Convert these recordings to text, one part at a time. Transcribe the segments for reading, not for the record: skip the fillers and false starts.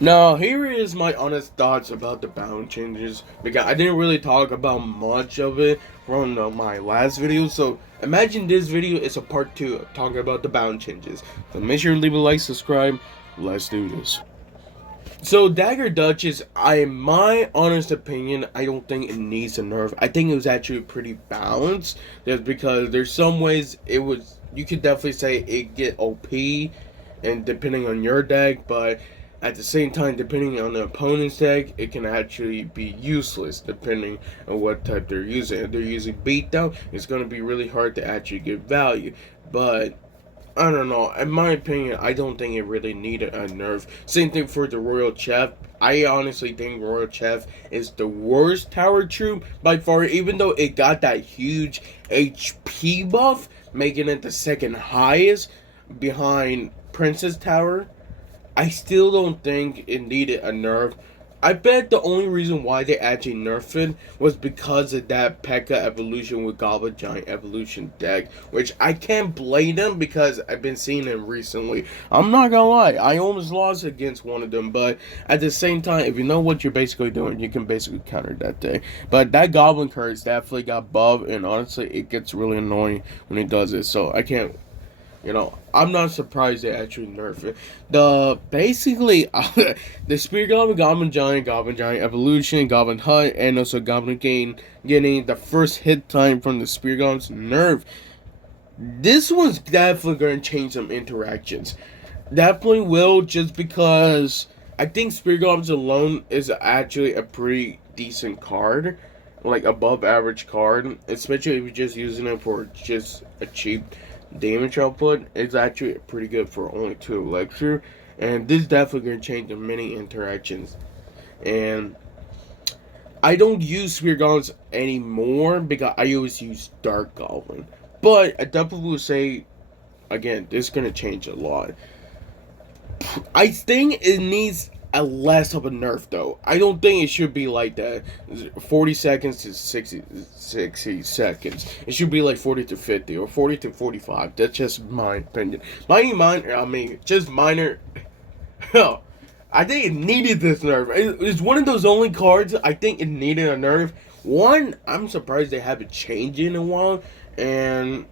Now, here is my honest thoughts about the balance changes because I didn't really talk about much of it from my last video. So imagine this video is a part two of talking about the balance changes. So make sure to leave a like, subscribe. Let's do this. So Dagger Duchess, in my honest opinion, I don't think it needs a nerf. I think it was actually pretty balanced. Just because there's some ways it was, you could definitely say it get OP, and depending on your deck, but at the same time, depending on the opponent's deck, it can actually be useless depending on what type they're using. If they're using beatdown, it's going to be really hard to actually get value. But I don't know. In my opinion, I don't think it really needed a nerf. Same thing for the Royal Chef. I honestly think Royal Chef is the worst tower troop by far, even though it got that huge HP buff, making it the second highest behind Princess Tower. I still don't think it needed a nerf. I bet the only reason why they actually nerfed it was because of that P.E.K.K.A evolution with Goblin Giant evolution deck, which I can't blame them because I've been seeing them recently. I'm not gonna lie, I almost lost against one of them, but at the same time, if you know what you're basically doing, you can basically counter that day. But that Goblin curse definitely got buffed, and honestly, it gets really annoying when it does it, so I can't, I'm not surprised they actually nerfed it. The basically the Spear Goblin, Goblin Giant Evolution, Goblin Hut, and also Goblin Gain getting the first hit time from the Spear Goblin's nerf. This one's definitely going to change some interactions. Definitely will, just because I think Spear Goblins alone is actually a pretty decent card, like above average card, especially if you're just using it for just a cheap damage output. It's actually pretty good for only 2 elixir, and this is definitely going to change the many interactions. And I don't use Spear Goblins anymore because I always use Dark Goblin, but I definitely would say again this is going to change a lot. I think it needs a less of a nerf though. I don't think it should be like that 40 seconds to 60 seconds. It should be like 40 to 50 or 40 to 45. That's just my opinion. Just minor. Hell, I think it needed this nerf. It's one of those only cards I think it needed a nerf. One, I'm surprised they haven't changed in a while, and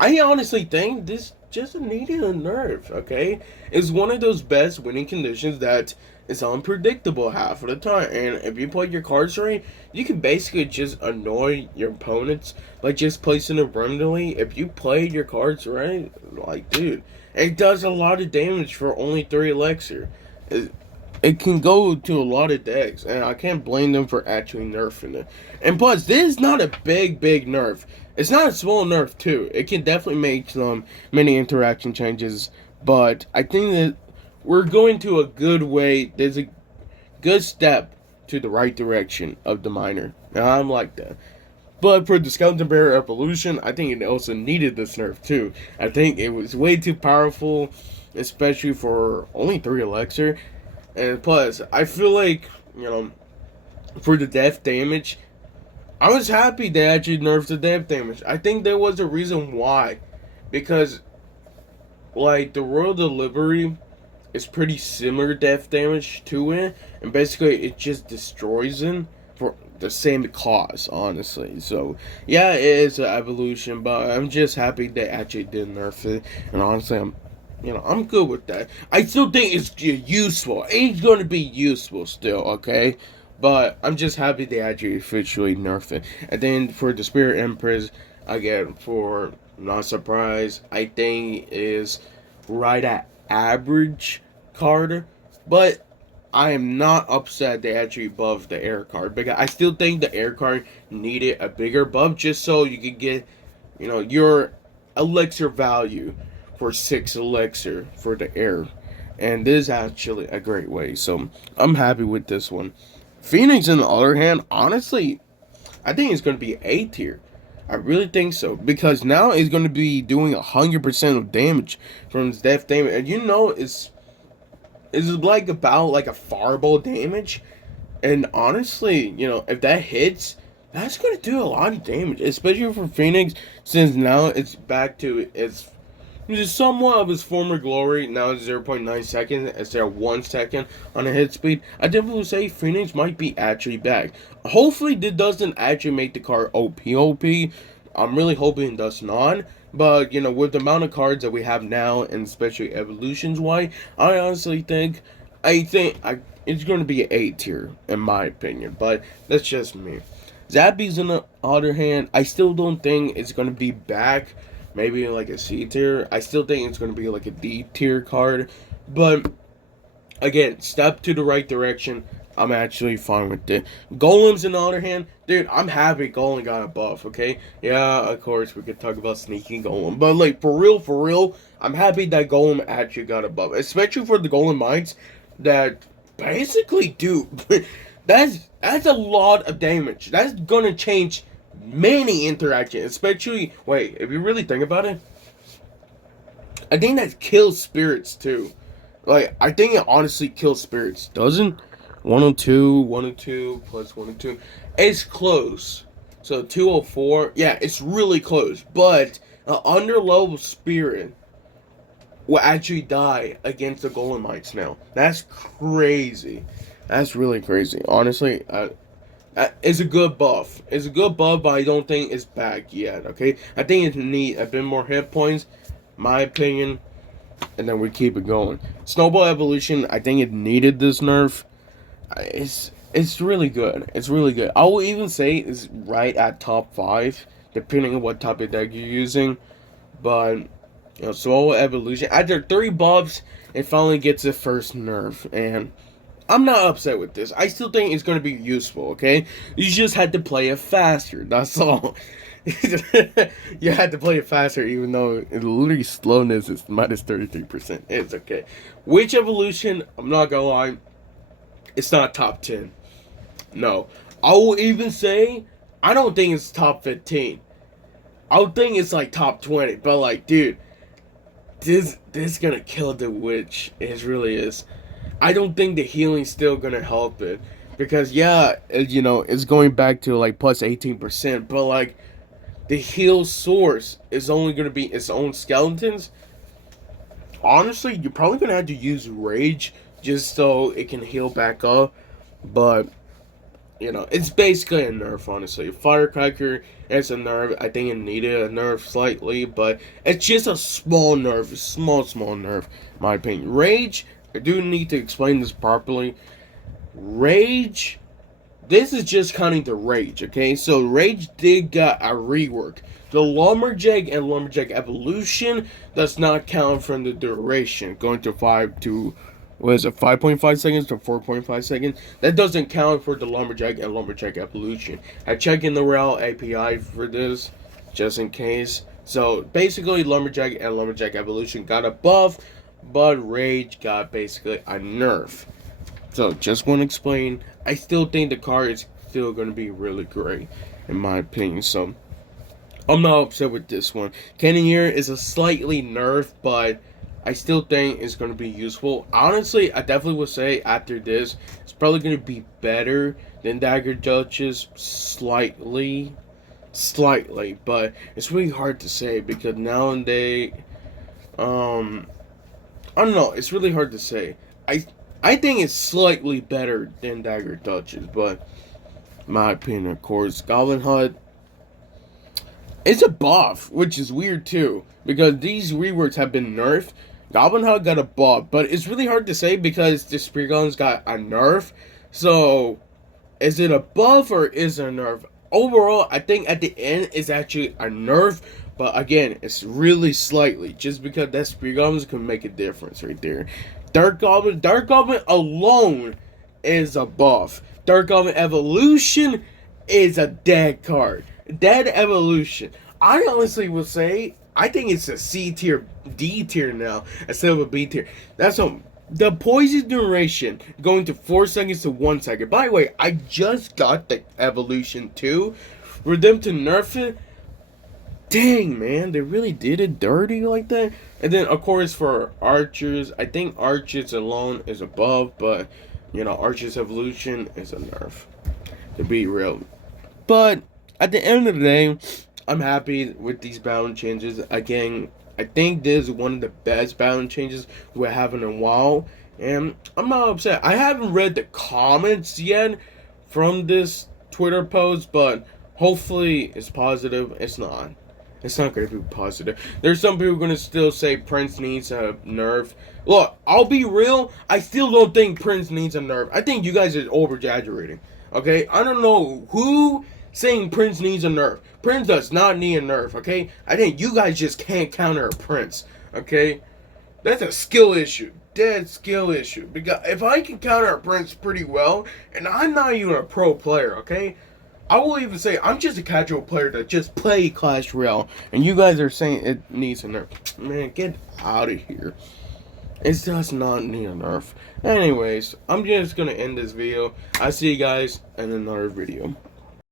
I honestly think this just needed a nerf, okay? It's one of those best winning conditions that is unpredictable half of the time. And if you play your cards right, you can basically just annoy your opponents by just placing it randomly. If you play your cards right, like, dude, it does a lot of damage for only 3 elixir. It can go to a lot of decks, and I can't blame them for actually nerfing it. And plus, this is not a big nerf. It's not a small nerf too. It can definitely make some many interaction changes, but I think that we're going to a good way. There's a good step to the right direction of the miner. And I'm like that. But for the Skeleton Bear Evolution, I think it also needed this nerf too. I think it was way too powerful, especially for only 3 elixir. And plus, I feel like, for the death damage, I was happy they actually nerfed the death damage. I think there was a reason why. Because, like, the Royal Delivery is pretty similar death damage to it. And basically, it just destroys them for the same cause, honestly. So, yeah, it is an evolution, but I'm just happy they actually did nerf it. And honestly, I'm good with that. I still think it's useful. It's going to be useful still, okay? But I'm just happy they actually officially nerfed it. And then for the Spirit Empress, again, for not surprised, I think is right at average card. But I am not upset they actually buffed the air card, because I still think the air card needed a bigger buff just so you could get, your elixir value for 6 elixir for the air. And this is actually a great way. So I'm happy with this one. Phoenix, on the other hand, honestly, I think it's going to be A tier. I really think so, because now it's going to be doing 100% of damage from its death damage, and it's like about like a fireball damage. And honestly, if that hits, that's going to do a lot of damage, especially for Phoenix, since now it's back to its which is somewhat of his former glory. Now it's 0.9 seconds instead of 1 second on a hit speed. I definitely would say Phoenix might be actually back. Hopefully, this doesn't actually make the card OP. I'm really hoping it does not. But, you know, with the amount of cards that we have now, and especially evolutions wise, I honestly think, it's going to be an A tier, in my opinion. But that's just me. Zappy's on the other hand, I still don't think it's going to be back. Maybe like a C tier. I still think it's going to be like a D tier card. But, again, step to the right direction. I'm actually fine with it. Golems, on the other hand, dude, I'm happy Golem got a buff, okay? Yeah, of course, we could talk about sneaky Golem. But, like, for real, I'm happy that Golem actually got a buff. Especially for the Golem Mites that basically, dude, that's a lot of damage. That's gonna change many interactions. Especially, wait, if you really think about it, I think that kills spirits, too. Like, I think it honestly kills spirits. Doesn't? 102 plus 102. It's close. So 204. Yeah, it's really close. But an underlevel spirit will actually die against the Golem Mites now. That's crazy. That's really crazy. Honestly, it's a good buff. It's a good buff, but I don't think it's back yet, okay? I think it needs a bit more hit points, my opinion. And then we keep it going. Snowball Evolution, I think it needed this nerf. It's really good. It's really good. I will even say it's right at top 5, depending on what type of deck you're using. But, you know, Snowball Evolution, after 3 buffs, it finally gets its first nerf. And I'm not upset with this. I still think it's going to be useful, okay? You just had to play it faster. That's all. You had to play it faster, even though it literally slowness is minus 33%. It's okay. Witch Evolution, I'm not gonna lie, it's not top 10. No. I will even say, I don't think it's top 15. I would think it's like top 20. But like, dude, this is gonna kill the Witch. It really is. I don't think the healing's still gonna help it. Because, yeah, you know, it's going back to like plus 18%. But like, the heal source is only going to be its own skeletons. Honestly, you're probably going to have to use Rage just so it can heal back up. But, you know, it's basically a nerf, honestly. Firecracker is a nerf. I think it needed a nerf slightly, but it's just a small nerf. Small nerf, in my opinion. Rage, I do need to explain this properly. Rage, this is just counting the Rage, okay? So Rage did get a rework. The Lumberjack and Lumberjack Evolution does not count from the duration, going to 5.5 seconds to 4.5 seconds. That doesn't count for the Lumberjack and Lumberjack Evolution. I checked in the RAL API for this, just in case. So basically, Lumberjack and Lumberjack Evolution got a buff, but Rage got basically a nerf. So, just want to explain, I still think the card is still going to be really great, in my opinion. So, I'm not upset with this one. Cannoneer is a slightly nerf, but I still think it's going to be useful. Honestly, I definitely would say after this, it's probably going to be better than Dagger Duchess, slightly, but it's really hard to say because nowadays, I don't know, it's really hard to say. I think it's slightly better than Dagger Duchess, but my opinion, of course, Goblin Hut, it's a buff, which is weird too, because these reworks have been nerfed. Goblin Hut got a buff, but it's really hard to say because the Spear Guns got a nerf. So, is it a buff or is it a nerf? Overall, I think at the end it's actually a nerf, but again, it's really slightly, just because that Spear Goblins can make a difference right there. Dark Goblin alone is a buff. Dark Goblin Evolution is a dead card. Dead Evolution. I honestly would say, I think it's a C tier, D tier now, instead of a B tier. That's the poison duration going to 4 seconds to 1 second. By the way, I just got the Evolution too. For them to nerf it, dang, man, they really did it dirty like that. And then, of course, for Archers, I think Archers alone is above, but, you know, Archers Evolution is a nerf, to be real. But, at the end of the day, I'm happy with these balance changes. Again, I think this is one of the best balance changes we're having in a while. And I'm not upset. I haven't read the comments yet from this Twitter post, but hopefully it's positive. It's not. It's not going to be positive. There's some people going to still say Prince needs a nerf. Look, I'll be real. I still don't think Prince needs a nerf. I think you guys are over-exaggerating. Okay? I don't know who saying Prince needs a nerf. Prince does not need a nerf, okay? I think you guys just can't counter a Prince, okay? That's a skill issue. Dead skill issue. Because if I can counter a Prince pretty well, and I'm not even a pro player, okay? I will even say I'm just a casual player that just play Clash Royale, and you guys are saying it needs a nerf. Man, get out of here. It does not need a nerf. Anyways, I'm just gonna end this video. I see you guys in another video.